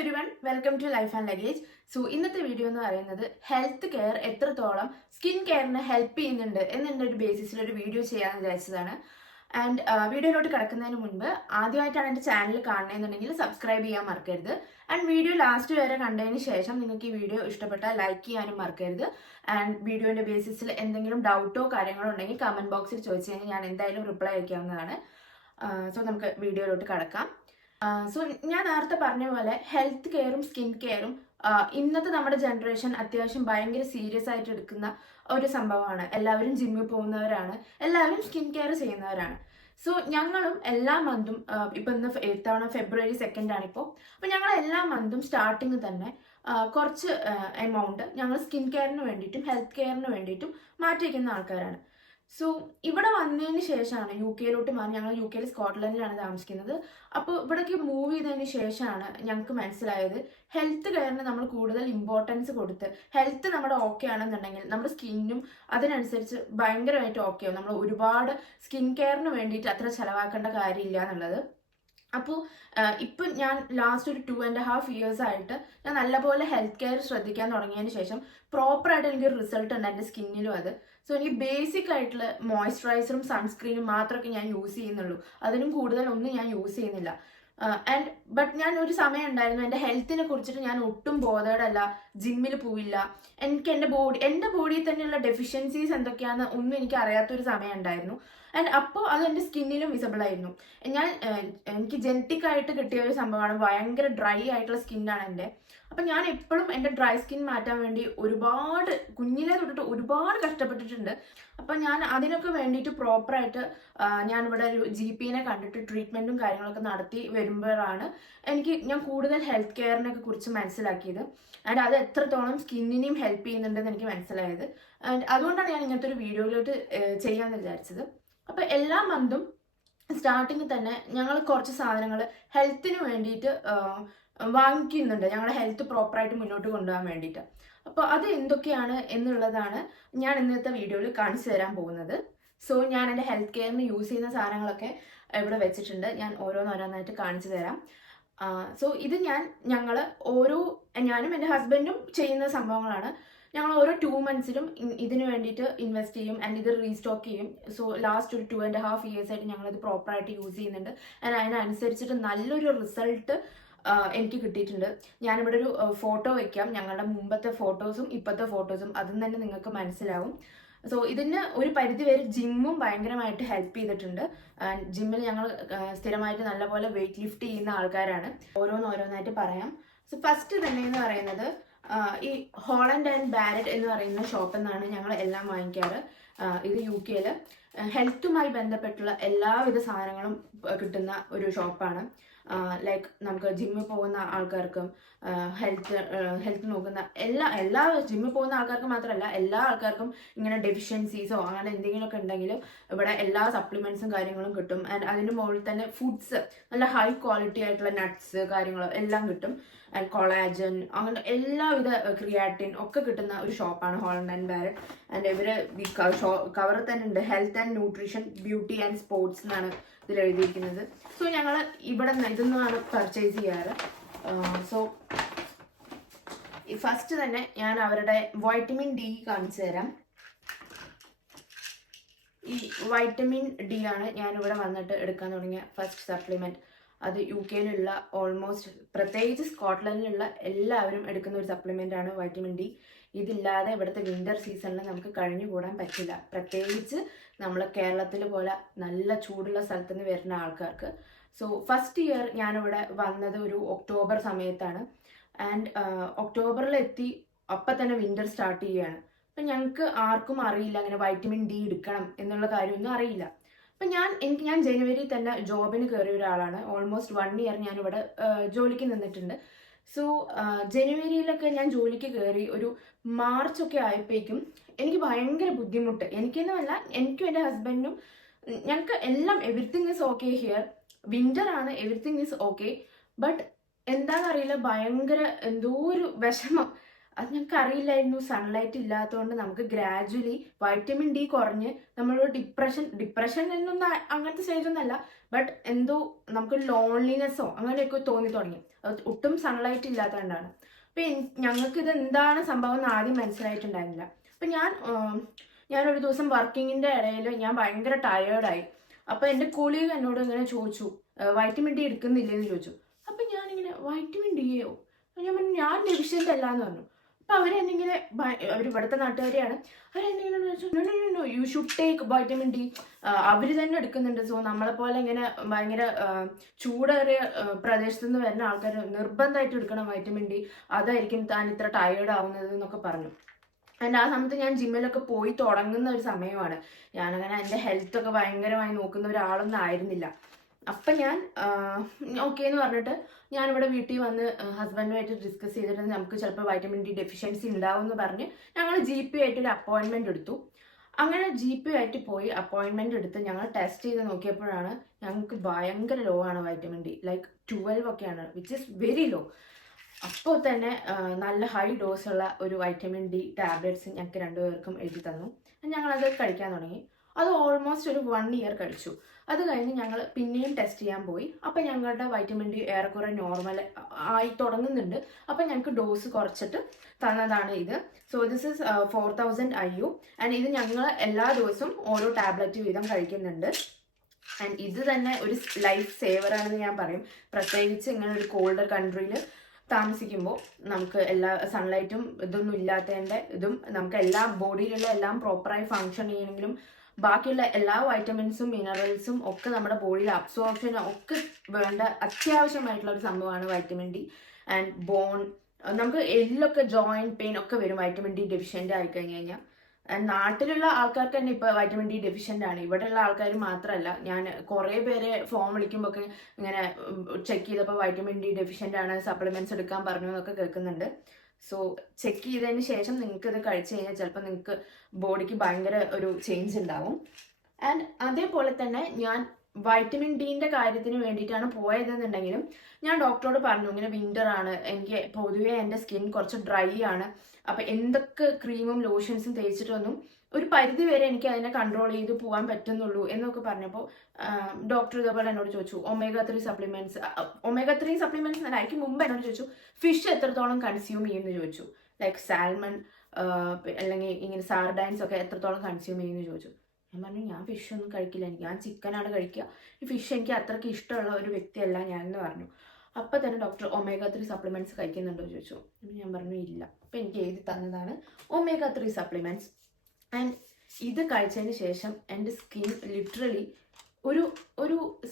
Everyone, welcome to life and luggage. So ഇന്നത്തെ video എന്ന് പറയുന്നത് ഹെൽത്ത് കെയർ എത്രത്തോളം സ്കിൻ കെയറിന് ഹെൽപ്പ് ചെയ്യുന്നുണ്ട് എന്നതിൻ്റെ ഒരു ബേസിസിൽ ഒരു വീഡിയോ ചെയ്യാമെന്ന് വിചാരിച്ചതാണ്. ആൻഡ് വീഡിയോയിലോട്ട് കിടക്കുന്നതിന് മുൻപ് ആദ്യമായിട്ടാണ് എൻ്റെ ചാനൽ കാണുന്നതെന്നുണ്ടെങ്കിൽ സബ്സ്ക്രൈബ് ചെയ്യാൻ മറക്കരുത്. ആൻഡ് വീഡിയോ ലാസ്റ്റ് വരെ കണ്ടതിന് ശേഷം നിങ്ങൾക്ക് ഈ വീഡിയോ ഇഷ്ടപ്പെട്ടാൽ ലൈക്ക് ചെയ്യാനും മറക്കരുത്. ആൻഡ് വീഡിയോൻ്റെ ബേസിസിൽ എന്തെങ്കിലും ഡൗട്ടോ കാര്യങ്ങളോ ഉണ്ടെങ്കിൽ കമൻറ്റ് ബോക്സിൽ ചോദിച്ചു കഴിഞ്ഞാൽ ഞാൻ എന്തായാലും റിപ്ലൈ അയക്കാവുന്നതാണ്. സോ നമുക്ക് വീഡിയോയിലോട്ട് കിടക്കാം. സോ ഞാൻ നേരത്തെ പറഞ്ഞ പോലെ ഹെൽത്ത് കെയറും സ്കിൻ കെയറും ഇന്നത്തെ നമ്മുടെ ജനറേഷൻ അത്യാവശ്യം ഭയങ്കര സീരിയസ് ആയിട്ട് എടുക്കുന്ന ഒരു സംഭവമാണ്. എല്ലാവരും ജിമ്മിൽ പോകുന്നവരാണ്, എല്ലാവരും സ്കിൻ കെയർ ചെയ്യുന്നവരാണ്. സോ ഞങ്ങളും എല്ലാ മന്തും ഇപ്പം ഇന്ന് ഇത്തവണ ഫെബ്രുവരി 2 ആണിപ്പോൾ. അപ്പോൾ ഞങ്ങൾ എല്ലാ മന്തും സ്റ്റാർട്ടിങ് തന്നെ കുറച്ച് എമൗണ്ട് ഞങ്ങൾ സ്കിൻ കെയറിന് വേണ്ടിയിട്ടും ഹെൽത്ത് കെയറിന് വേണ്ടിയിട്ടും മാറ്റി വയ്ക്കുന്ന ആൾക്കാരാണ്. സോ ഇവിടെ വന്നതിന് ശേഷമാണ് UK മാറി. ഞങ്ങൾ UK സ്കോട്ട്ലൻഡിലാണ് താമസിക്കുന്നത്. അപ്പോൾ ഇവിടേക്ക് മൂവ് ചെയ്തതിന് ശേഷമാണ് ഞങ്ങൾക്ക് മനസ്സിലായത് ഹെൽത്ത് കെയറിന് നമ്മൾ കൂടുതൽ ഇമ്പോർട്ടൻസ് കൊടുത്ത് ഹെൽത്ത് നമ്മുടെ ഓക്കെ ആണെന്നുണ്ടെങ്കിൽ നമ്മുടെ സ്കിന്നും അതിനനുസരിച്ച് ഭയങ്കരമായിട്ട് ഓക്കെ ആവും. നമ്മൾ ഒരുപാട് സ്കിൻ കെയറിന് വേണ്ടിയിട്ട് അത്ര ചിലവാക്കേണ്ട കാര്യമില്ല എന്നുള്ളത്. അപ്പോൾ ഇപ്പം ഞാൻ ലാസ്റ്റ് ഒരു 2.5 years ആയിട്ട് ഞാൻ നല്ലപോലെ ഹെൽത്ത് കെയർ ശ്രദ്ധിക്കാൻ തുടങ്ങിയതിന് ശേഷം പ്രോപ്പറായിട്ട് എനിക്കൊരു റിസൾട്ട് ഉണ്ട് എൻ്റെ സ്കിന്നിലും. അത് സോ എനിക്ക് ബേസിക് ആയിട്ടുള്ള മോയ്സ്ചറൈസറും സൺസ്ക്രീനും മാത്രമൊക്കെ ഞാൻ യൂസ് ചെയ്യുന്നുള്ളൂ. അതിനും കൂടുതൽ ഒന്നും ഞാൻ യൂസ് ചെയ്യുന്നില്ല. ബട്ട് ഞാൻ ഒരു സമയം ഉണ്ടായിരുന്നു എൻ്റെ ഹെൽത്തിനെ കുറിച്ചിട്ട് ഞാൻ ഒട്ടും ബോധേഡല്ല, ജിമ്മിൽ പോവില്ല. എനിക്ക് എൻ്റെ ബോഡിയിൽ തന്നെയുള്ള ഡെഫിഷ്യൻസീസ് എന്തൊക്കെയാണെന്ന് ഒന്നും എനിക്ക് അറിയാത്തൊരു സമയം ഉണ്ടായിരുന്നു. ആൻഡ് അപ്പോൾ അത് എൻ്റെ സ്കിന്നിലും വിസിബിൾ ആയിരുന്നു. എനിക്ക് ജെനറ്റിക് ആയിട്ട് കിട്ടിയ ഒരു സംഭവമാണ്. ഭയങ്കര ഡ്രൈ ആയിട്ടുള്ള സ്കിന്നാണ് എൻ്റെ. അപ്പം ഞാൻ എപ്പോഴും എൻ്റെ ഡ്രൈ സ്കിൻ മാറ്റാൻ വേണ്ടി ഒരുപാട് കുഞ്ഞിലെ തൊട്ടിട്ട് ഒരുപാട് കഷ്ടപ്പെട്ടിട്ടുണ്ട്. അപ്പം ഞാൻ അതിനൊക്കെ വേണ്ടിയിട്ട് പ്രോപ്പറായിട്ട് ഞാനിവിടെ ഒരു GP കണ്ടിട്ട് ട്രീറ്റ്മെൻറ്റും കാര്യങ്ങളൊക്കെ നടത്തി വരുമ്പോഴാണ് ഞാൻ കൂടുതൽ ഹെൽത്ത് കെയറിനൊക്കെ കുറിച്ച് മനസ്സിലാക്കിയത്. ആൻഡ് അത് എത്രത്തോളം സ്കിന്നിനെയും ഹെൽപ്പ് ചെയ്യുന്നുണ്ടെന്ന് എനിക്ക് മനസ്സിലായത്. ആൻഡ് അതുകൊണ്ടാണ് ഞാൻ ഇങ്ങനത്തെ ഒരു വീഡിയോയിലോട്ട് ചെയ്യാമെന്ന് വിചാരിച്ചത്. അപ്പോൾ എല്ലാ മന്തും സ്റ്റാർട്ടിങ്ങിൽ തന്നെ ഞങ്ങൾ കുറച്ച് സാധനങ്ങൾ ഹെൽത്തിന് വേണ്ടിയിട്ട് വാങ്ങിക്കുന്നുണ്ട്, ഞങ്ങളുടെ ഹെൽത്ത് പ്രോപ്പറായിട്ട് മുന്നോട്ട് കൊണ്ടുപോകാൻ വേണ്ടിയിട്ട്. അപ്പോൾ അത് എന്തൊക്കെയാണ് എന്നുള്ളതാണ് ഞാൻ ഇന്നത്തെ വീഡിയോയിൽ കാണിച്ചു തരാൻ പോകുന്നത്. സോ ഞാൻ എൻ്റെ ഹെൽത്ത് കെയറിന് യൂസ് ചെയ്യുന്ന സാധനങ്ങളൊക്കെ ഇവിടെ വെച്ചിട്ടുണ്ട്. ഞാൻ ഓരോന്നോരോന്നായിട്ട് കാണിച്ചു തരാം. സോ ഇത് ഞാനും എൻ്റെ ഹസ്ബൻഡും ചെയ്യുന്ന സംഭവങ്ങളാണ്. ഞങ്ങൾ ഓരോ 2 monthsലും ഇതിന് വേണ്ടിയിട്ട് ഇൻവെസ്റ്റ് ചെയ്യും ആൻഡ് ഇത് റീസ്റ്റോക്ക് ചെയ്യും. സോ ലാസ്റ്റ് ഒരു 2.5 years ആയിട്ട് ഞങ്ങളിത് പ്രോപ്പറായിട്ട് യൂസ് ചെയ്യുന്നുണ്ട്. ആൻഡ് അതിനനുസരിച്ചിട്ട് നല്ലൊരു റിസൾട്ട് എനിക്ക് കിട്ടിയിട്ടുണ്ട്. ഞാനിവിടെ ഒരു ഫോട്ടോ വയ്ക്കാം, ഞങ്ങളുടെ മുമ്പത്തെ ഫോട്ടോസും ഇപ്പോഴത്തെ ഫോട്ടോസും. അതും തന്നെ നിങ്ങൾക്ക് മനസ്സിലാവും. സോ ഇതിന് ഒരു പരിധി വരെ ജിമ്മും ഭയങ്കരമായിട്ട് ഹെൽപ്പ് ചെയ്തിട്ടുണ്ട്. ജിമ്മിൽ ഞങ്ങൾ സ്ഥിരമായിട്ട് നല്ലപോലെ വെയിറ്റ് ലിഫ്റ്റ് ചെയ്യുന്ന ആൾക്കാരാണ്. ഓരോന്നായിട്ട് പറയാം. സോ ഫസ്റ്റ് തന്നെ എന്ന് പറയുന്നത് ഈ ഹോളണ്ട് ആൻഡ് ബാരറ്റ് എന്ന് പറയുന്ന ഷോപ്പിൽ നിന്നാണ് ഞങ്ങൾ എല്ലാം വാങ്ങിക്കാറ്. ഇത് UK ഹെൽത്തുമായി ബന്ധപ്പെട്ടുള്ള എല്ലാവിധ സാധനങ്ങളും കിട്ടുന്ന ഒരു ഷോപ്പാണ്. ലൈക്ക് നമുക്ക് ജിമ്മിൽ പോകുന്ന ആൾക്കാർക്കും ഹെൽത്ത് നോക്കുന്ന എല്ലാ ജിമ്മിൽ പോകുന്ന ആൾക്കാർക്ക് മാത്രമല്ല എല്ലാ ആൾക്കാർക്കും ഇങ്ങനെ ഡെഫിഷ്യൻസീസോ അങ്ങനെ എന്തെങ്കിലുമൊക്കെ ഉണ്ടെങ്കിൽ ഇവിടെ എല്ലാ സപ്ലിമെന്റ്സും കാര്യങ്ങളും കിട്ടും. ആൻഡ് അതിൻ്റെ മുകളിൽ തന്നെ ഫുഡ്സ് നല്ല ഹൈ ക്വാളിറ്റി ആയിട്ടുള്ള നട്ട്സ് കാര്യങ്ങളും എല്ലാം കിട്ടും. ആൻഡ് കൊളാജൻ അങ്ങനെ എല്ലാവിധ ക്രിയാറ്റിൻ ഒക്കെ കിട്ടുന്ന ഒരു ഷോപ്പാണ് ഹോളണ്ട് ആൻഡ് ബാരറ്റ്. ആൻഡ് ഇവര് കവറിൽ തന്നെ ഉണ്ട് health and nutrition beauty and sports എന്നാണ് ഇതിൽ എഴുതിയിരിക്കുന്നത്. സോ ഞങ്ങൾ ഇവിടെ ഇതൊന്നുമാണ് പർച്ചേസ് ചെയ്യാറ്. സോ ഫസ്റ്റ് തന്നെ ഞാൻ അവരുടെ വൈറ്റമിൻ D കാണിച്ചു തരാം. ഈ വൈറ്റമിൻ D ആണ് ഞാനിവിടെ വന്നിട്ട് എടുക്കാൻ തുടങ്ങിയ ഫസ്റ്റ് സപ്ലിമെന്റ്. അത് UK ഓൾമോസ്റ്റ് പ്രത്യേകിച്ച് സ്കോട്ട്ലൻഡിലുള്ള എല്ലാവരും എടുക്കുന്ന ഒരു സപ്ലിമെന്റ് ആണ് വൈറ്റമിൻ D. ഇതില്ലാതെ ഇവിടുത്തെ വിന്റർ സീസണിൽ നമുക്ക് കഴിഞ്ഞുകൂടാൻ പറ്റില്ല, പ്രത്യേകിച്ച് നമ്മൾ കേരളത്തിൽ പോലെ നല്ല ചൂടുള്ള സ്ഥലത്ത് നിന്ന് വരുന്ന ആൾക്കാർക്ക്. സോ ഫസ്റ്റ് ഇയർ ഞാനിവിടെ വന്നത് ഒരു ഒക്ടോബർ സമയത്താണ്. ആൻഡ് ഒക്ടോബറിലെത്തി അപ്പം തന്നെ വിന്റർ സ്റ്റാർട്ട് ചെയ്യുകയാണ്. അപ്പം ഞങ്ങൾക്ക് ആർക്കും അറിയില്ല അങ്ങനെ വൈറ്റമിൻ D എടുക്കണം എന്നുള്ള കാര്യമൊന്നും അറിയില്ല. അപ്പം ഞാൻ ജനുവരി തന്നെ ജോബിന് കയറിയ ഒരാളാണ്. ഓൾമോസ്റ്റ് 1 year ഞാനിവിടെ ജോലിക്ക് നിന്നിട്ടുണ്ട്. സോ ജനുവരിയിലൊക്കെ ഞാൻ ജോലിക്ക് കയറി ഒരു മാർച്ചൊക്കെ ആയപ്പോഴേക്കും എനിക്ക് ഭയങ്കര ബുദ്ധിമുട്ട്. എനിക്കെന്നുമല്ല, എനിക്കും എൻ്റെ ഹസ്ബൻഡിനും ഞങ്ങൾക്ക് എല്ലാം everything is okay here. Winter ആണ്, എവറിത്തിങ് ഈസ് ഓക്കെ. ബട്ട് എന്താണെന്നറിയില്ല, ഭയങ്കര എന്തോ ഒരു വിഷമം. അത് ഞങ്ങൾക്ക് അറിയില്ലായിരുന്നു. സൺലൈറ്റ് ഇല്ലാത്തതുകൊണ്ട് നമുക്ക് ഗ്രാജുവലി വൈറ്റമിൻ ഡി കുറഞ്ഞ് നമ്മളൊരു ഡിപ്രഷൻ എന്നൊന്നും അങ്ങനത്തെ സ്റ്റേജൊന്നല്ല, ബട്ട് എന്തോ നമുക്ക് ലോൺലിനെസ്സോ അങ്ങനെയൊക്കെ തോന്നി തുടങ്ങി. അത് ഒട്ടും സൺലൈറ്റ് ഇല്ലാത്തതുകൊണ്ടാണ്. അപ്പം ഞങ്ങൾക്ക് ഇത് എന്താണ് സംഭവം എന്ന് ആദ്യം മനസ്സിലായിട്ടുണ്ടായിരുന്നില്ല. അപ്പം ഞാനൊരു ദിവസം വർക്കിങ്ങിൻ്റെ ഇടയിൽ ഞാൻ ഭയങ്കര ടയേർഡായി. അപ്പം എൻ്റെ കൊളീഗ് എന്നോട് ഇങ്ങനെ ചോദിച്ചു, വൈറ്റമിൻ ഡി എടുക്കുന്നില്ലെന്ന് ചോദിച്ചു. അപ്പം ഞാനിങ്ങനെ വൈറ്റമിൻ ഡിയോ? ഞാൻ പറഞ്ഞു ഞാൻ ഡെഫിഷ്യൻ്റ് അല്ല എന്ന് പറഞ്ഞു. അപ്പം അവരെന്നിങ്ങനെ അവർ ഇവിടുത്തെ നാട്ടുകാരെയാണ്, അവരെന്നിങ്ങനെ ചോദിച്ചു you should take vitamin D, അവർ തന്നെ എടുക്കുന്നുണ്ട്. സോ നമ്മളെപ്പോലെ ഇങ്ങനെ ഭയങ്കര ചൂടേറിയ പ്രദേശത്തു നിന്ന് വരുന്ന ആൾക്കാർ നിർബന്ധമായിട്ട് എടുക്കണം വൈറ്റമിൻ ഡി, അതായിരിക്കും താൻ ഇത്ര ടയേർഡ് ആവുന്നത് എന്നൊക്കെ പറഞ്ഞു. ആൻഡ് ആ സമയത്ത് ഞാൻ ജിമ്മിലൊക്കെ പോയി തുടങ്ങുന്ന ഒരു സമയമാണ്. ഞാനങ്ങനെ എൻ്റെ ഹെൽത്തൊക്കെ ഭയങ്കരമായി നോക്കുന്ന ഒരാളൊന്നും ആയിരുന്നില്ല. അപ്പം ഞാൻ ഓക്കെ എന്ന് പറഞ്ഞിട്ട് ഞാനിവിടെ വീട്ടിൽ വന്ന് ഹസ്ബൻഡുമായിട്ട് ഡിസ്കസ് ചെയ്തിട്ട് നമുക്ക് ചിലപ്പോൾ വൈറ്റമിൻ ഡി ഡെഫിഷ്യൻസി ഉണ്ടാവും എന്ന് പറഞ്ഞ് ഞങ്ങൾ GP ആയിട്ടൊരു അപ്പോയിൻമെൻറ്റ് എടുത്തു. അങ്ങനെ GP ആയിട്ട് പോയി അപ്പോയിൻമെൻറ്റ് എടുത്ത് ഞങ്ങൾ ടെസ്റ്റ് ചെയ്ത് നോക്കിയപ്പോഴാണ് ഞങ്ങൾക്ക് ഭയങ്കര ലോ ആണ് വൈറ്റമിൻ ഡി, ലൈക്ക് 12 ഒക്കെയാണ്, വിച്ച് ഇസ് വെരി ലോ. അപ്പോൾ തന്നെ നല്ല ഹൈ ഡോസുള്ള ഒരു വൈറ്റമിൻ ഡി ടാബ്ലറ്റ്സ് ഞങ്ങൾക്ക് രണ്ടുപേർക്കും എഴുതി തന്നു. ഞങ്ങളത് കഴിക്കാൻ തുടങ്ങി. അത് ഓൾമോസ്റ്റ് ഒരു 1 ഇയർ കഴിച്ചു. അത് കഴിഞ്ഞ് ഞങ്ങൾ പിന്നെയും ടെസ്റ്റ് ചെയ്യാൻ പോയി. അപ്പം ഞങ്ങളുടെ വൈറ്റമിൻ ഡി ഏറെക്കുറെ നോർമൽ ആയി തുടങ്ങുന്നുണ്ട്. അപ്പം ഞങ്ങൾക്ക് ഡോസ് കുറച്ചിട്ട് തന്നതാണ് ഇത്. So this is 4000 IU and ഇത് ഞങ്ങൾ എല്ലാ ദിവസവും ഓരോ ടാബ്ലറ്റ് വീതം കഴിക്കുന്നുണ്ട്. ആൻഡ് ഇത് തന്നെ ഒരു ലൈഫ് സേവറാണെന്ന് ഞാൻ പറയും. പ്രത്യേകിച്ച് ഇങ്ങനെ ഒരു കോൾഡ് കൺട്രിയിൽ താമസിക്കുമ്പോൾ നമുക്ക് എല്ലാ സൺലൈറ്റും ഇതൊന്നും ഇല്ലാത്തതിൻ്റെ ഇതും നമുക്ക് എല്ലാ ബോഡിയിലുള്ള എല്ലാം പ്രോപ്പറായി ഫങ്ഷൻ ചെയ്യണമെങ്കിലും ബാക്കിയുള്ള എല്ലാ വൈറ്റമിൻസും മിനറൽസും ഒക്കെ നമ്മുടെ ബോഡിയിൽ അബ്സോർപ്ഷൻ ഒക്കെ വേണ്ട അത്യാവശ്യമായിട്ടുള്ള ഒരു സംഭവമാണ് വൈറ്റമിൻ ഡി. ആൻഡ് ബോൺ നമുക്ക് എല്ലൊക്കെ ജോയിൻറ്റ് പെയിൻ ഒക്കെ വരും വൈറ്റമിൻ ഡി ഡെഫിഷ്യൻ്റ് ആയി കഴിഞ്ഞ് കഴിഞ്ഞാൽ. നാട്ടിലുള്ള ആൾക്കാർക്ക് തന്നെ ഇപ്പോൾ വൈറ്റമിൻ ഡി ഡെഫിഷ്യൻ്റ് ആണ്. ഇവിടെയുള്ള ആൾക്കാർ മാത്രമല്ല, ഞാൻ കുറേ പേരെ ഫോൺ വിളിക്കുമ്പോൾ ഒക്കെ ഇങ്ങനെ ചെക്ക് ചെയ്തപ്പോൾ വൈറ്റമിൻ ഡി ഡെഫിഷ്യൻ്റ് ആണ്, സപ്ലിമെൻറ്റ്സ് എടുക്കാൻ പറഞ്ഞു എന്നൊക്കെ കേൾക്കുന്നുണ്ട്. സോ ചെക്ക് ചെയ്തതിന് ശേഷം നിങ്ങൾക്ക് ഇത് കഴിച്ചു കഴിഞ്ഞാൽ ചിലപ്പോൾ നിങ്ങൾക്ക് ബോഡിക്ക് ഭയങ്കര ഒരു ചേഞ്ച് ഉണ്ടാവും. ആൻഡ് അതേപോലെ തന്നെ ഞാൻ വൈറ്റമിൻ ഡിൻ്റെ കാര്യത്തിന് വേണ്ടിയിട്ടാണ് പോയതെന്നുണ്ടെങ്കിലും ഞാൻ ഡോക്ടറോട് പറഞ്ഞു ഇങ്ങനെ വിൻ്റർ ആണ്, എനിക്ക് പൊതുവേ എൻ്റെ സ്കിൻ കുറച്ച് ഡ്രൈ ആണ്, അപ്പം എന്തൊക്കെ ക്രീമും ലോഷൻസും തേച്ചിട്ടൊന്നും ഒരു പരിധി വരെ എനിക്ക് അതിനെ കൺട്രോൾ ചെയ്ത് പോകാൻ പറ്റുന്നുള്ളൂ എന്നൊക്കെ പറഞ്ഞപ്പോൾ ഡോക്ടർ ഇതേപോലെ എന്നോട് ചോദിച്ചു omega-3 സപ്ലിമെന്റ്സ് എനിക്ക് മുമ്പ് എന്നോട് ചോദിച്ചു ഫിഷ് എത്രത്തോളം കൺസ്യൂം ചെയ്യുമെന്ന് ചോദിച്ചു. ലൈക്ക് സാൽമൺ അല്ലെങ്കിൽ ഇങ്ങനെ സാർഡൈൻസ് ഒക്കെ എത്രത്തോളം കൺസ്യൂം ചെയ്യുമെന്ന് ചോദിച്ചു. ഞാൻ പറഞ്ഞു ഞാൻ ഫിഷ് ഒന്നും കഴിക്കില്ല, ഞാൻ ചിക്കനാണ് കഴിക്കുക, ഈ ഫിഷ് എനിക്ക് അത്രയ്ക്ക് ഇഷ്ടമുള്ള ഒരു വ്യക്തിയല്ല ഞാൻ എന്ന് പറഞ്ഞു. അപ്പം തന്നെ ഡോക്ടർ omega-3 സപ്ലിമെന്റ്സ് കഴിക്കുന്നുണ്ടോ ചോദിച്ചു. ഞാൻ പറഞ്ഞു ഇല്ല. അപ്പം എനിക്ക് എഴുതി തന്നതാണ് omega-3 സപ്ലിമെന്റ്സ്. ആൻഡ് ഇത് കഴിച്ചതിന് ശേഷം എൻ്റെ സ്കിൻ ലിറ്ററലി ഒരു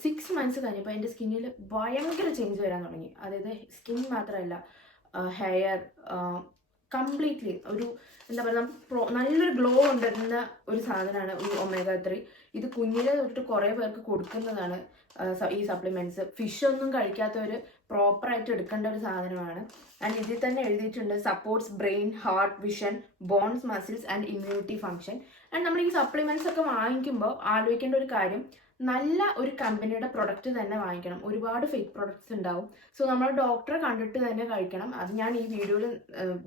6 months കഴിഞ്ഞപ്പോൾ എൻ്റെ സ്കിന്നിൽ ഭയങ്കര ചേഞ്ച് വരാൻ തുടങ്ങി. അതായത് സ്കിൻ മാത്രമല്ല, ഹെയർ കംപ്ലീറ്റ്ലി ഒരു എന്താ പറയുക, നമുക്ക് നല്ലൊരു ഗ്ലോ കൊണ്ടുവരുന്ന ഒരു സാധനമാണ് ഈ omega-3. ഇത് കുഞ്ഞിലെ തൊട്ട് കുറേ പേർക്ക് കൊടുക്കുന്നതാണ് ഈ സപ്ലിമെൻറ്റ്സ്. ഫിഷ് ഒന്നും കഴിക്കാത്തവർ പ്രോപ്പറായിട്ട് എടുക്കേണ്ട ഒരു സാധനമാണ്. ആൻഡ് ഇതിൽ തന്നെ എഴുതിയിട്ടുണ്ട് supports brain, heart, vision, bones, muscles and immunity function. And നമ്മൾ ഈ സപ്ലിമെൻറ്റ്സ് ഒക്കെ വാങ്ങിക്കുമ്പോൾ ആലോചിക്കേണ്ട ഒരു കാര്യം, നല്ല ഒരു കമ്പനിയുടെ പ്രൊഡക്റ്റ് തന്നെ വാങ്ങിക്കണം. ഒരുപാട് ഫേക്ക് പ്രൊഡക്ട്സ് ഉണ്ടാവും. സോ നമ്മൾ ഡോക്ടറെ കണ്ടിട്ട് തന്നെ കഴിക്കണം. അത് ഞാൻ ഈ വീഡിയോയിൽ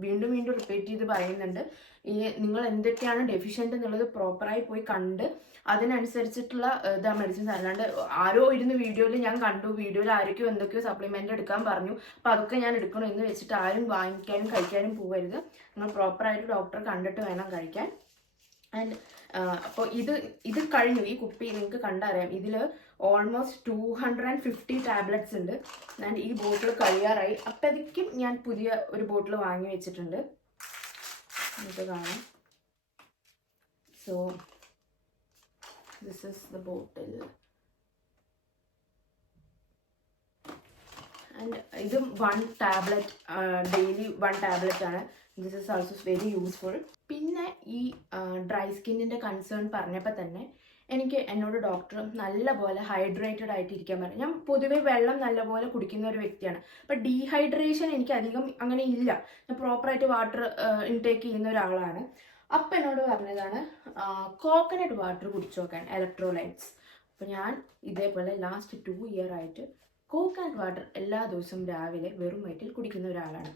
വീണ്ടും റിപ്പീറ്റ് ചെയ്ത് പറയുന്നുണ്ട്. ഈ നിങ്ങൾ എന്തൊക്കെയാണ് ഡെഫിഷ്യൻ്റ് എന്നുള്ളത് പ്രോപ്പറായി പോയി കണ്ട് അതിനനുസരിച്ചിട്ടുള്ള ഇതാ മെഡിസിൻസ്. അല്ലാണ്ട് ആരോ ഇരുന്ന് വീഡിയോയിൽ ഞാൻ കണ്ടു, വീഡിയോയിൽ ആരൊക്കെയോ എന്തൊക്കെയോ സപ്ലിമെൻ്റ് എടുക്കാൻ പറഞ്ഞു, അപ്പോൾ അതൊക്കെ ഞാൻ എടുക്കണം എന്ന് വെച്ചിട്ട് ആരും വാങ്ങിക്കാനും കഴിക്കാനും പോകരുത്. നിങ്ങൾ പ്രോപ്പറായിട്ട് ഡോക്ടറെ കണ്ടിട്ട് വേണം കഴിക്കാൻ. ആൻഡ് അപ്പോൾ ഇത് കഴിഞ്ഞു. ഈ കുപ്പി നിങ്ങൾക്ക് കണ്ടറിയാം, ഇതിൽ ഓൾമോസ്റ്റ് 250 ടാബ്ലറ്റ്സ് ഉണ്ട്. ആൻഡ് ഈ ബോട്ടിൽ കഴിയാറായി. അപ്പോഴേക്കും ഞാൻ പുതിയ ഒരു ബോട്ടിൽ വാങ്ങി വെച്ചിട്ടുണ്ട്, നിങ്ങൾക്ക് കാണാം. So this is the bottle. And ഇത് 1 ടാബ്ലറ്റ് ഡെയിലി 1 ടാബ്ലറ്റ് ആണ്. This is also very useful. പിന്നെ ഈ ഡ്രൈ സ്കിന്നിൻ്റെ കൺസേൺ പറഞ്ഞപ്പോൾ തന്നെ എന്നോട് ഡോക്ടർ നല്ലപോലെ ഹൈഡ്രേറ്റഡ് ആയിട്ട് ഇരിക്കാൻ പറഞ്ഞു. ഞാൻ പൊതുവെ വെള്ളം നല്ലപോലെ കുടിക്കുന്ന ഒരു വ്യക്തിയാണ്. അപ്പം ഡീഹൈഡ്രേഷൻ എനിക്ക് അധികം അങ്ങനെ ഇല്ല. ഞാൻ പ്രോപ്പറായിട്ട് വാട്ടർ ഇൻടേക്ക് ചെയ്യുന്ന ഒരാളാണ്. അപ്പം എന്നോട് പറഞ്ഞതാണ് കോക്കനട്ട് വാട്ടർ കുടിച്ചു നോക്കാൻ, ഇലക്ട്രോലൈറ്റ്സ്. അപ്പം ഞാൻ ഇതേപോലെ ലാസ്റ്റ് 2 ഇയർ ആയിട്ട് കോക്കനട്ട് വാട്ടർ എല്ലാ ദിവസവും രാവിലെ വെറും വയറ്റിൽ കുടിക്കുന്ന ഒരാളാണ്.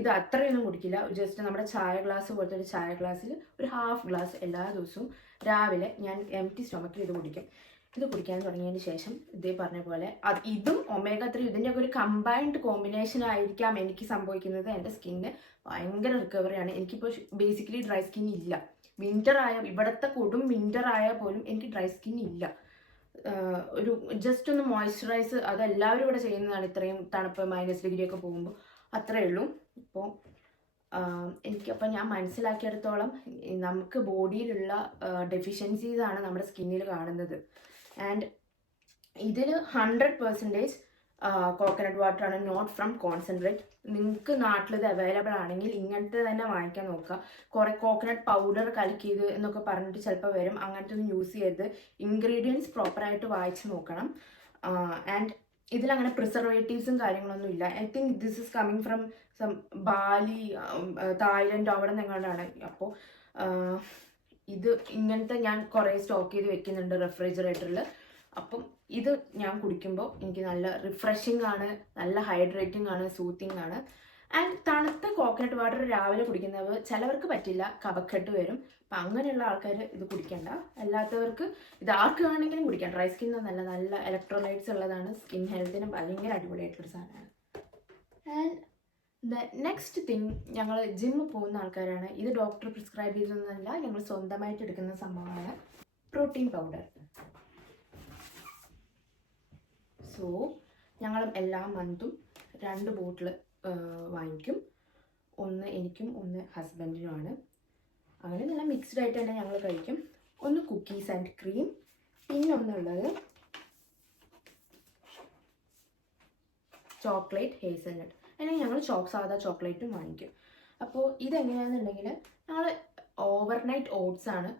ഇത് അത്രയൊന്നും കുടിക്കില്ല. ജസ്റ്റ് നമ്മുടെ ചായ ഗ്ലാസ് പോലത്തെ ഒരു ചായ ഗ്ലാസ്സിൽ ഒരു ഹാഫ് ഗ്ലാസ് എല്ലാ ദിവസവും രാവിലെ ഞാൻ എംപ്റ്റി സ്റ്റൊമക്കിൽ ഇത് കുടിക്കും. ഇത് കുടിക്കാൻ തുടങ്ങിയതിന് ശേഷം ഇതേ പറഞ്ഞ പോലെ ഇതും omega-3 ഇതിൻ്റെയൊക്കെ ഒരു കമ്പൈൻഡ് കോമ്പിനേഷൻ ആയിരിക്കാം എനിക്ക് സംഭവിക്കുന്നത്. എൻ്റെ സ്കിന്നിന് ഭയങ്കര റിക്കവറിയാണ്. എനിക്കിപ്പോൾ ബേസിക്കലി ഡ്രൈ സ്കിൻ ഇല്ല. വിൻ്റർ ആയ ഇവിടുത്തെ കൊടും വിൻ്റർ ആയാൽ പോലും എനിക്ക് ഡ്രൈ സ്കിൻ ഇല്ല. ഒരു ജസ്റ്റ് ഒന്ന് മോയ്സ്ചറൈസ് അത് എല്ലാവരും ഇവിടെ ചെയ്യുന്നതാണ്. ഇത്രയും തണുപ്പ് -ഡിഗ്രി ഒക്കെ പോകുമ്പോൾ അത്രയേ ഉള്ളൂ. ഇപ്പോൾ എനിക്കപ്പോൾ ഞാൻ മനസ്സിലാക്കിയിടത്തോളം നമുക്ക് ബോഡിയിലുള്ള ഡെഫിഷ്യൻസീസ് ആണ് നമ്മുടെ സ്കിന്നിൽ കാണുന്നത്. ആൻഡ് ഇതിൽ 100% കോക്കനട്ട് വാട്ടർ ആണ്, നോട്ട് ഫ്രം കോൺസെൻട്രേറ്റ്. നിങ്ങൾക്ക് നാട്ടിലിത് അവൈലബിൾ ആണെങ്കിൽ ഇങ്ങനത്തെ തന്നെ വാങ്ങിക്കാൻ നോക്കുക. കുറേ കോക്കനട്ട് പൗഡർ കലക്കിയത് എന്നൊക്കെ പറഞ്ഞിട്ട് ചിലപ്പോൾ വരും. അങ്ങനത്തെ ഒന്നും യൂസ് ചെയ്യരുത്. ഇൻഗ്രീഡിയൻസ് പ്രോപ്പറായിട്ട് വായിച്ച് നോക്കണം. ആൻഡ് ഇതിലങ്ങനെ പ്രിസർവേറ്റീവ്സും കാര്യങ്ങളൊന്നും ഇല്ല. I think this is coming from some Bali, Thailand അവിടെ നിന്നുകൊണ്ടാണ്. അപ്പോൾ ഇത് ഇങ്ങനത്തെ ഞാൻ കുറേ സ്റ്റോക്ക് ചെയ്ത് വെക്കുന്നുണ്ട് റെഫ്രിജറേറ്ററിൽ. അപ്പം ഇത് ഞാൻ കുടിക്കുമ്പോൾ എനിക്ക് നല്ല റിഫ്രഷിങ് ആണ്, നല്ല ഹൈഡ്രേറ്റിംഗ് ആണ്, സൂത്തിങ് ആണ്. ആൻഡ് തണുത്ത കോക്കനട്ട് വാട്ടർ രാവിലെ കുടിക്കുന്നവർ ചിലവർക്ക് പറ്റില്ല, കഫക്കെട്ട് വരും. അപ്പം അങ്ങനെയുള്ള ആൾക്കാർ ഇത് കുടിക്കണ്ട. അല്ലാത്തവർക്ക് ഇത് ആർക്ക് വേണമെങ്കിലും കുടിക്കാം. ഡ്രൈ സ്കിൻ നല്ല നല്ല ഇലക്ട്രോലൈറ്റ്സ് ഉള്ളതാണ്. സ്കിൻ ഹെൽത്തിന് ഭയങ്കര അടിപൊളിയായിട്ടുള്ളൊരു സാധനമാണ്. ആൻഡ് ദ നെക്സ്റ്റ് തിങ്, ഞങ്ങൾ ജിമ്മിൽ പോകുന്ന ആൾക്കാരാണ്. ഇത് ഡോക്ടർ പ്രിസ്ക്രൈബ് ചെയ്തതൊന്നുമല്ല, ഞങ്ങൾ സ്വന്തമായിട്ട് എടുക്കുന്ന സംഭവമാണ് പ്രോട്ടീൻ പൗഡർ. സോ ഞങ്ങൾ എല്ലാ മന്തും 2 ബോട്ടിൽ വാങ്ങിക്കും. ഒന്ന് എനിക്കും ഒന്ന് ഹസ്ബൻഡിനുമാണ്. അങ്ങനെ നല്ല മിക്സ്ഡ് ആയിട്ട് തന്നെ ഞങ്ങൾ കഴിക്കും. ഒന്ന് കുക്കീസ് ആൻഡ് ക്രീം, പിന്നൊന്നുള്ളത് ചോക്ലേറ്റ് ഹേസൽനട്ട്. അല്ലെങ്കിൽ ഞങ്ങൾ സാധാ ചോക്ലേറ്റും വാങ്ങിക്കും. അപ്പോൾ ഇതെങ്ങനെയാണെന്നുണ്ടെങ്കിൽ ഞങ്ങൾ ഓവർനൈറ്റ് ഓട്സ് ആണ്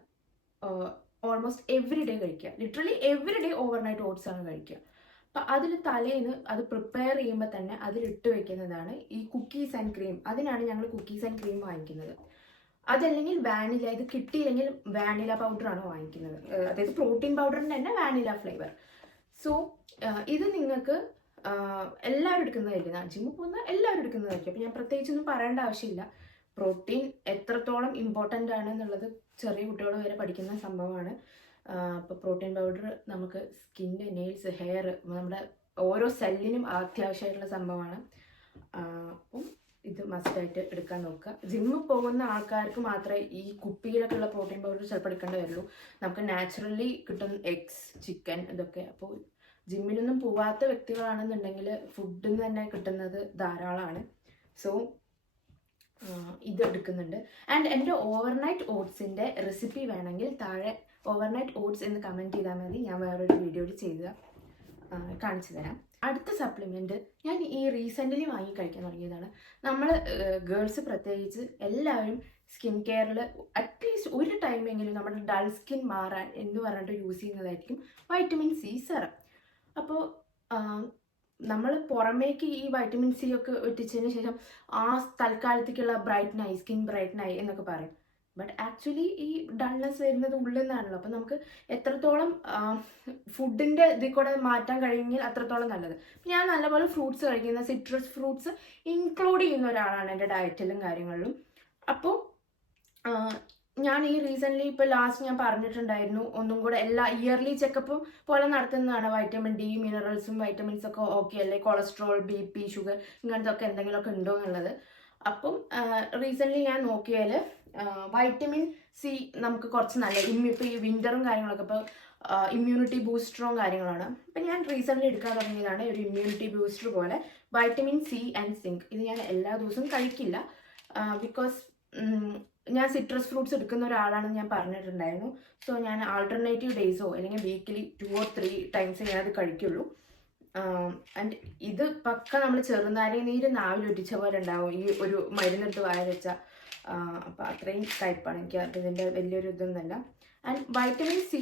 ഓൾമോസ്റ്റ് എവറി ഡേ കഴിക്കുക. Literally every day overnight oats ആണ് കഴിക്കുക. അപ്പം അതിൽ തലേന്ന് അത് പ്രിപ്പയർ ചെയ്യുമ്പോൾ തന്നെ അതിലിട്ട് വെക്കുന്നതാണ് ഈ കുക്കീസ് ആൻഡ് ക്രീം. അതിനാണ് ഞങ്ങൾ കുക്കീസ് ആൻഡ് ക്രീം വാങ്ങിക്കുന്നത്. അതല്ലെങ്കിൽ വാനില, ഇത് കിട്ടിയില്ലെങ്കിൽ വാനില പൗഡറാണ് വാങ്ങിക്കുന്നത്. അതായത് പ്രോട്ടീൻ പൗഡറിൻ്റെ തന്നെ വാനില ഫ്ലേവർ. സോ ഇത് നിങ്ങൾക്ക് എല്ലാവരും എടുക്കുന്നതായിരിക്കും. ജിമ്മിൽ പോകുന്ന എല്ലാവരും എടുക്കുന്നതായിരിക്കും. അപ്പം ഞാൻ പ്രത്യേകിച്ചൊന്നും പറയേണ്ട ആവശ്യമില്ല. പ്രോട്ടീൻ എത്രത്തോളം ഇമ്പോർട്ടൻ്റ് ആണ് എന്നുള്ളത് ചെറിയ കുട്ടികൾ വരെ പഠിക്കുന്ന സംഭവമാണ്. അപ്പോൾ പ്രോട്ടീൻ പൗഡർ നമുക്ക് സ്കിന്ന്, നെയിൽസ്, ഹെയർ, നമ്മുടെ ഓരോ സെല്ലിനും അത്യാവശ്യമായിട്ടുള്ള സംഭവമാണ്. അപ്പം ഇത് മസ്റ്റായിട്ട് എടുക്കാൻ നോക്കുക. ജിമ്മിൽ പോകുന്ന ആൾക്കാർക്ക് മാത്രമേ ഈ കുപ്പിയിലൊക്കെ ഉള്ള പ്രോട്ടീൻ പൗഡർ ചിലപ്പോൾ എടുക്കേണ്ടി വരുള്ളൂ. നമുക്ക് നാച്ചുറലി കിട്ടുന്ന എഗ്സ്, ചിക്കൻ ഇതൊക്കെ. അപ്പോൾ ജിമ്മിലൊന്നും പോവാത്ത വ്യക്തികളാണെന്നുണ്ടെങ്കിൽ ഫുഡിൽ നിന്ന് തന്നെ കിട്ടുന്നത് ധാരാളമാണ്. സോ ഇത് എടുക്കുന്നുണ്ട്. ആൻഡ് എൻ്റെ ഓവർനൈറ്റ് ഓട്സിൻ്റെ റെസിപ്പി വേണമെങ്കിൽ താഴെ ഓവർനൈറ്റ് ഓട്സ് എന്ന് കമൻറ്റ് ചെയ്താൽ മതി. ഞാൻ വേറൊരു വീഡിയോയിൽ ചെയ്ത് കാണിച്ചു തരാം. അടുത്ത സപ്ലിമെൻറ്റ് ഞാൻ ഈ റീസെൻ്റ്ലി വാങ്ങി കഴിക്കാൻ തുടങ്ങിയതാണ്. നമ്മൾ ഗേൾസ് പ്രത്യേകിച്ച് എല്ലാവരും സ്കിൻ കെയറിൽ അറ്റ്ലീസ്റ്റ് ഒരു ടൈമെങ്കിലും നമ്മുടെ ഡൾ സ്കിൻ മാറാൻ എന്ന് പറഞ്ഞിട്ട് യൂസ് ചെയ്യുന്നതായിരിക്കും വൈറ്റമിൻ സി സെറം. അപ്പോൾ നമ്മൾ പുറമേക്ക് ഈ വൈറ്റമിൻ സി ഒക്കെ ഒറ്റിച്ചതിന് ശേഷം ആ തൽക്കാലത്തേക്കുള്ള ബ്രൈറ്റ്നായി, സ്കിൻ ബ്രൈറ്റ്നായി എന്നൊക്കെ പറയും. ബട്ട് ആക്ച്വലി ഈ ഡൾനെസ് വരുന്നത് ഉള്ളിൽ നിന്നാണല്ലോ. അപ്പം നമുക്ക് എത്രത്തോളം ഫുഡിൻ്റെ ഇതിൽ കൂടെ മാറ്റാൻ കഴിയുമെങ്കിൽ അത്രത്തോളം നല്ലത്. ഞാൻ നല്ലപോലെ ഫ്രൂട്ട്സ് കഴിക്കുന്ന, സിട്രസ് ഫ്രൂട്ട്സ് ഇൻക്ലൂഡ് ചെയ്യുന്ന ഒരാളാണ് എൻ്റെ ഡയറ്റിലും കാര്യങ്ങളിലും. അപ്പോൾ ഞാൻ ഈ റീസെൻ്റ്ലി ഇപ്പോൾ ലാസ്റ്റ് ഞാൻ പറഞ്ഞിട്ടുണ്ടായിരുന്നു, ഒന്നും കൂടെ എല്ലാ ഇയർലി ചെക്കപ്പും പോലെ നടത്തുന്നതാണ്. വൈറ്റമിൻ ഡി, മിനറൽസും വൈറ്റമിൻസൊക്കെ ഓക്കെ അല്ലേ, കൊളസ്ട്രോൾ, BP, ഷുഗർ ഇങ്ങനത്തെ ഒക്കെ എന്തെങ്കിലുമൊക്കെ ഉണ്ടോ എന്നുള്ളത്. അപ്പം റീസെൻ്റ്ലി ഞാൻ നോക്കിയാൽ വൈറ്റമിൻ സി നമുക്ക് കുറച്ച് നല്ല ഇപ്പോൾ ഈ വിൻ്ററും കാര്യങ്ങളൊക്കെ ഇപ്പോൾ ഇമ്മ്യൂണിറ്റി ബൂസ്റ്ററും കാര്യങ്ങളാണ്. അപ്പം ഞാൻ റീസെൻ്റ്ലി എടുക്കാൻ തുടങ്ങിയതാണ് ഒരു ഇമ്മ്യൂണിറ്റി ബൂസ്റ്റർ പോലെ വൈറ്റമിൻ സി ആൻഡ് സിങ്ക്. ഇത് ഞാൻ എല്ലാ ദിവസവും കഴിക്കില്ല, ബിക്കോസ് ഞാൻ സിട്രസ് ഫ്രൂട്ട്സ് എടുക്കുന്ന ഒരാളാണെന്ന് ഞാൻ പറഞ്ഞിട്ടുണ്ടായിരുന്നു. സോ ഞാൻ ആൾട്ടർനേറ്റീവ് ഡേയ്സോ അല്ലെങ്കിൽ വീക്കിലി 2 or 3 ടൈംസ് ഞാനത് കഴിക്കുള്ളൂ. ആൻഡ് ഇത് പക്ക നമ്മൾ ചെറുനാരങ്ങ നീര് നാവിലൊറ്റിച്ച പോലെ ഉണ്ടാവും ഈ ഒരു മരുന്നെടുത്ത് വായ വെച്ച. അപ്പോൾ അത്രയും ടൈപ്പാണ്. എനിക്ക് ഇതിൻ്റെ വലിയൊരു ഇതൊന്നുമല്ല. ആൻഡ് വൈറ്റമിൻ സി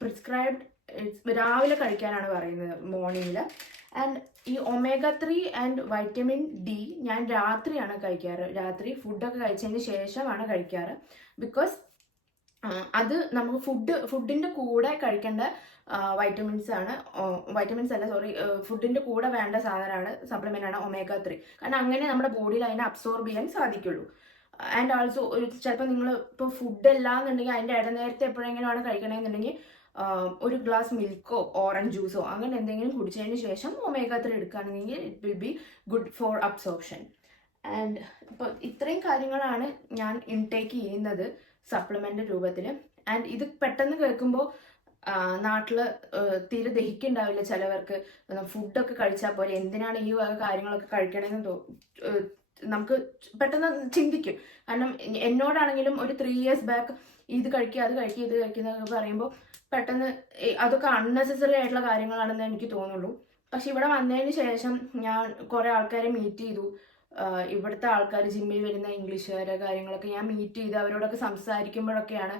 പ്രിസ്ക്രൈബ്ഡ് രാവിലെ കഴിക്കാനാണ് പറയുന്നത്, മോർണിംഗിൽ. ആൻഡ് ഈ omega-3 ആൻഡ് വൈറ്റമിൻ ഡി ഞാൻ രാത്രിയാണ് കഴിക്കാറ്. രാത്രി ഫുഡൊക്കെ കഴിച്ചതിന് ശേഷമാണ് കഴിക്കാറ്. ബിക്കോസ് അത് നമുക്ക് ഫുഡിൻ്റെ കൂടെ കഴിക്കേണ്ട വൈറ്റമിൻസ് ആണ്, വൈറ്റമിൻസ് അല്ല സോറി, ഫുഡിന്റെ കൂടെ വേണ്ട സാധനമാണ്, സപ്ലിമെന്റ് ആണ് omega-3. കാരണം അങ്ങനെ നമ്മുടെ ബോഡിയിൽ അതിനെ അബ്സോർബ് ചെയ്യാൻ സാധിക്കുള്ളൂ. ആൻഡ് ഓൾസോ ചിലപ്പോൾ നിങ്ങൾ ഇപ്പോൾ ഫുഡ് അല്ലാന്നുണ്ടെങ്കിൽ അതിന്റെ ഇടനേരത്തെ എപ്പോഴെങ്കിലും ആണ് കഴിക്കണമെന്നുണ്ടെങ്കിൽ ഒരു ഗ്ലാസ് മിൽക്കോ ഓറഞ്ച് ജ്യൂസോ അങ്ങനെ എന്തെങ്കിലും കുടിച്ചതിന് ശേഷം omega-3 എടുക്കുകയാണെങ്കിൽ it will be good for absorption. And ഇപ്പോൾ ഇത്രയും കാര്യങ്ങളാണ് ഞാൻ ഇൻടേക്ക് ചെയ്യുന്നത് സപ്ലിമെന്റ് രൂപത്തിൽ. ആൻഡ് ഇത് പെട്ടെന്ന് കേൾക്കുമ്പോൾ നാട്ടില് തീരെ ദഹിക്കുണ്ടാവില്ല ചിലവർക്ക്. ഫുഡൊക്കെ കഴിച്ചാൽ പോലെ എന്തിനാണ് ഈ വക കാര്യങ്ങളൊക്കെ കഴിക്കണമെന്ന് നമുക്ക് പെട്ടെന്ന് ചിന്തിക്കും. കാരണം എന്നോടാണെങ്കിലും ഒരു 3 years ബാക്ക് ഇത് കഴിക്കുക അത് കഴിക്കുക ഇത് കഴിക്കുക എന്നൊക്കെ പറയുമ്പോൾ പെട്ടെന്ന് അതൊക്കെ അൺനെസസറി ആയിട്ടുള്ള കാര്യങ്ങളാണെന്ന് എനിക്ക് തോന്നുള്ളൂ. പക്ഷെ ഇവിടെ വന്നതിന് ശേഷം ഞാൻ കുറെ ആൾക്കാരെ മീറ്റ് ചെയ്തു. ഇവിടുത്തെ ആൾക്കാർ, ജിമ്മിൽ വരുന്ന ഇംഗ്ലീഷുകാരെ കാര്യങ്ങളൊക്കെ ഞാൻ മീറ്റ് ചെയ്ത് അവരോടൊക്കെ സംസാരിക്കുമ്പോഴൊക്കെയാണ്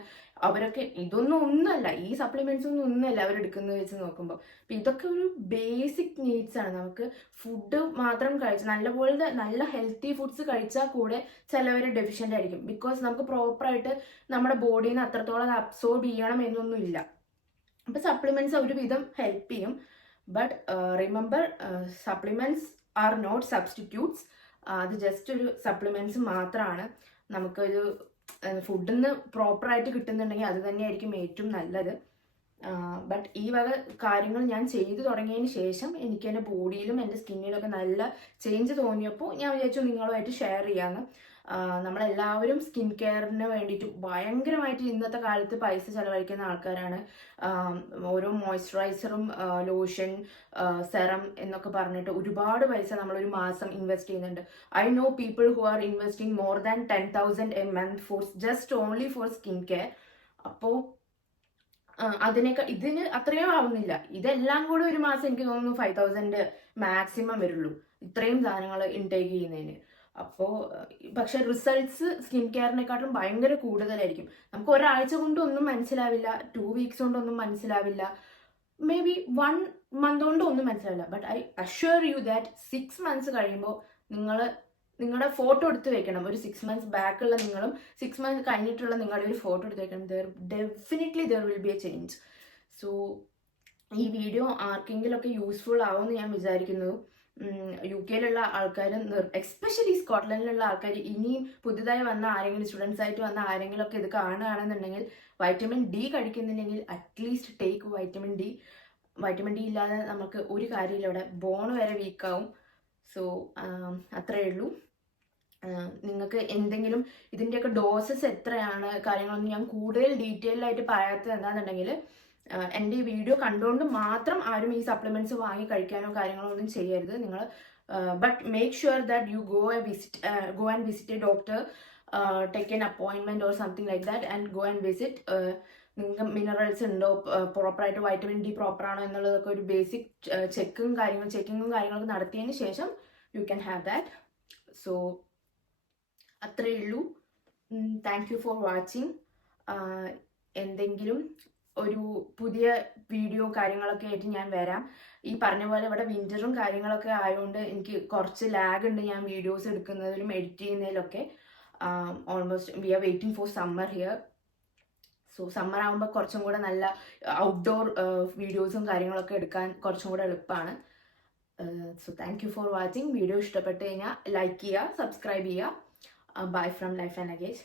അവരൊക്കെ ഇതൊന്നും ഒന്നുമല്ല, ഈ സപ്ലിമെന്റ്സ് ഒന്നുമല്ല അവരെടുക്കുന്നത് വെച്ച് നോക്കുമ്പോൾ. അപ്പം ഇതൊക്കെ ഒരു ബേസിക് നീഡ്സ് ആണ്. നമുക്ക് ഫുഡ് മാത്രം കഴിച്ച് നല്ലപോലെ നല്ല ഹെൽത്തി ഫുഡ്സ് കഴിച്ചാൽ കൂടെ ചിലവർ ഡെഫിഷ്യൻ്റ് ആയിരിക്കും. ബിക്കോസ് നമുക്ക് പ്രോപ്പറായിട്ട് നമ്മുടെ ബോഡിയിൽ നിന്ന് അത്രത്തോളം അബ്സോർബ് ചെയ്യണം എന്നൊന്നുമില്ല. അപ്പം സപ്ലിമെന്റ്സ് ഒരുവിധം ഹെൽപ്പ് ചെയ്യും. But remember, supplements are not substitutes. അത് ജസ്റ്റ് ഒരു സപ്ലിമെന്റ്സ് മാത്രമാണ്. നമുക്കൊരു ഫുഡിൽ നിന്ന് പ്രോപ്പറായിട്ട് കിട്ടുന്നുണ്ടെങ്കിൽ അത് തന്നെയായിരിക്കും ഏറ്റവും നല്ലത്. ബട്ട് ഈ വക കാര്യങ്ങൾ ഞാൻ ചെയ്തു തുടങ്ങിയതിന് ശേഷം എനിക്ക് എൻ്റെ ബോഡിയിലും എൻ്റെ സ്കിന്നിലൊക്കെ നല്ല ചേഞ്ച് തോന്നിയപ്പോൾ ഞാൻ വിചാരിച്ചു നിങ്ങളുമായിട്ട് ഷെയർ ചെയ്യാമെന്ന്. നമ്മളെല്ലാവരും സ്കിൻ കെയറിന് വേണ്ടിയിട്ട് ഭയങ്കരമായിട്ട് ഇന്നത്തെ കാലത്ത് പൈസ ചെലവഴിക്കുന്ന ആൾക്കാരാണ്. ഓരോ മോയ്സ്ചറൈസറും ലോഷൻ സെറം എന്നൊക്കെ പറഞ്ഞിട്ട് ഒരുപാട് പൈസ നമ്മളൊരു മാസം ഇൻവെസ്റ്റ് ചെയ്യുന്നുണ്ട്. I know people who are investing more than 10,000 a month for just only for skin care. അപ്പോൾ ഇതിന് അത്രയും ആവുന്നില്ല. ഇതെല്ലാം കൂടെ ഒരു മാസം എനിക്ക് തോന്നുന്നു 5,000 മാക്സിമം വരുള്ളൂ ഇത്രയും സാധനങ്ങൾ ഇൻടേക്ക് ചെയ്യുന്നതിന്. അപ്പോൾ പക്ഷെ റിസൾട്ട്സ് സ്കിൻ കെയറിനെക്കാട്ടും ഭയങ്കര കൂടുതലായിരിക്കും. നമുക്ക് ഒരാഴ്ച കൊണ്ടൊന്നും മനസ്സിലാവില്ല, 2 weeks കൊണ്ടൊന്നും മനസ്സിലാവില്ല, മേ ബി 1 month കൊണ്ടും ഒന്നും മനസ്സിലാവില്ല. But I assure you that 6 months കഴിയുമ്പോൾ നിങ്ങളുടെ ഫോട്ടോ എടുത്ത് വെക്കണം. ഒരു 6 months ബാക്കുള്ള നിങ്ങളും 6 months കഴിഞ്ഞിട്ടുള്ള നിങ്ങളുടെ ഒരു ഫോട്ടോ എടുത്ത് വെക്കണം. Definitely there will be A change. So ഈ വീഡിയോ ആർക്കെങ്കിലും ഒക്കെ യൂസ്ഫുൾ ആവുമെന്ന് ഞാൻ വിചാരിക്കുന്നു. UK-യിലുള്ള ആൾക്കാർ, എസ്പെഷ്യലി സ്കോട്ട്ലൻഡിലുള്ള ആൾക്കാർ, ഇനിയും പുതുതായി വന്ന ആരെങ്കിലും സ്റ്റുഡൻസ് ആയിട്ട് വന്ന ആരെങ്കിലും ഒക്കെ ഇത് കാണുകയാണെന്നുണ്ടെങ്കിൽ വൈറ്റമിൻ ഡി കഴിക്കുന്നില്ലെങ്കിൽ at least take vitamin D. Vitamin D ഇല്ലാതെ നമുക്ക് ഒരു കാര്യമില്ല, ഇവിടെ ബോൺ വരെ വീക്കാവും. സോ അത്രയേ ഉള്ളൂ. നിങ്ങൾക്ക് എന്തെങ്കിലും ഇതിൻ്റെയൊക്കെ ഡോസസ് എത്രയാണ് കാര്യങ്ങളൊന്നും ഞാൻ കൂടുതൽ ഡീറ്റെയിൽ ആയിട്ട് പറയാത്തത് എന്താണെന്നുണ്ടെങ്കിൽ എൻ്റെ ഈ വീഡിയോ കണ്ടുകൊണ്ട് മാത്രം ആരും ഈ സപ്ലിമെന്റ്സ് വാങ്ങി കഴിക്കാനോ കാര്യങ്ങളോ ഒന്നും ചെയ്യരുത് നിങ്ങൾ. But make sure that you go and visit a doctor, take an അപ്പോയിൻമെന്റ് or something like that and go and visit. നിങ്ങൾക്ക് മിനറൽസ് ഉണ്ടോ, പ്രോപ്പറായിട്ട് വൈറ്റമിൻ ഡി പ്രോപ്പർ ആണോ എന്നുള്ളതൊക്കെ ഒരു ബേസിക് ചെക്കിങ്ങും കാര്യങ്ങളൊക്കെ നടത്തിയതിന് ശേഷം you can have that. So അത്രയേ ഉള്ളൂ. Thank you for watching. എന്തെങ്കിലും ഒരു പുതിയ വീഡിയോ കാര്യങ്ങളൊക്കെ ആയിട്ട് ഞാൻ വരാം. ഈ പറഞ്ഞ പോലെ ഇവിടെ വിന്ററും കാര്യങ്ങളൊക്കെ ആയതുകൊണ്ട് എനിക്ക് കുറച്ച് ലാഗ് ഉണ്ട് ഞാൻ വീഡിയോസ് എടുക്കുന്നതിലും എഡിറ്റ് ചെയ്യുന്നതിലൊക്കെ. Almost we are waiting for summer here. So summer ആകുമ്പോൾ കുറച്ചും കൂടെ നല്ല ഔട്ട്ഡോർ വീഡിയോസും കാര്യങ്ങളൊക്കെ എടുക്കാൻ കുറച്ചും കൂടെ എളുപ്പമാണ്. So thank you for watching. Video ഇഷ്ടപ്പെട്ട് കഴിഞ്ഞാൽ ലൈക്ക് ചെയ്യുക, സബ്സ്ക്രൈബ് ചെയ്യുക. Bye from life and luggage.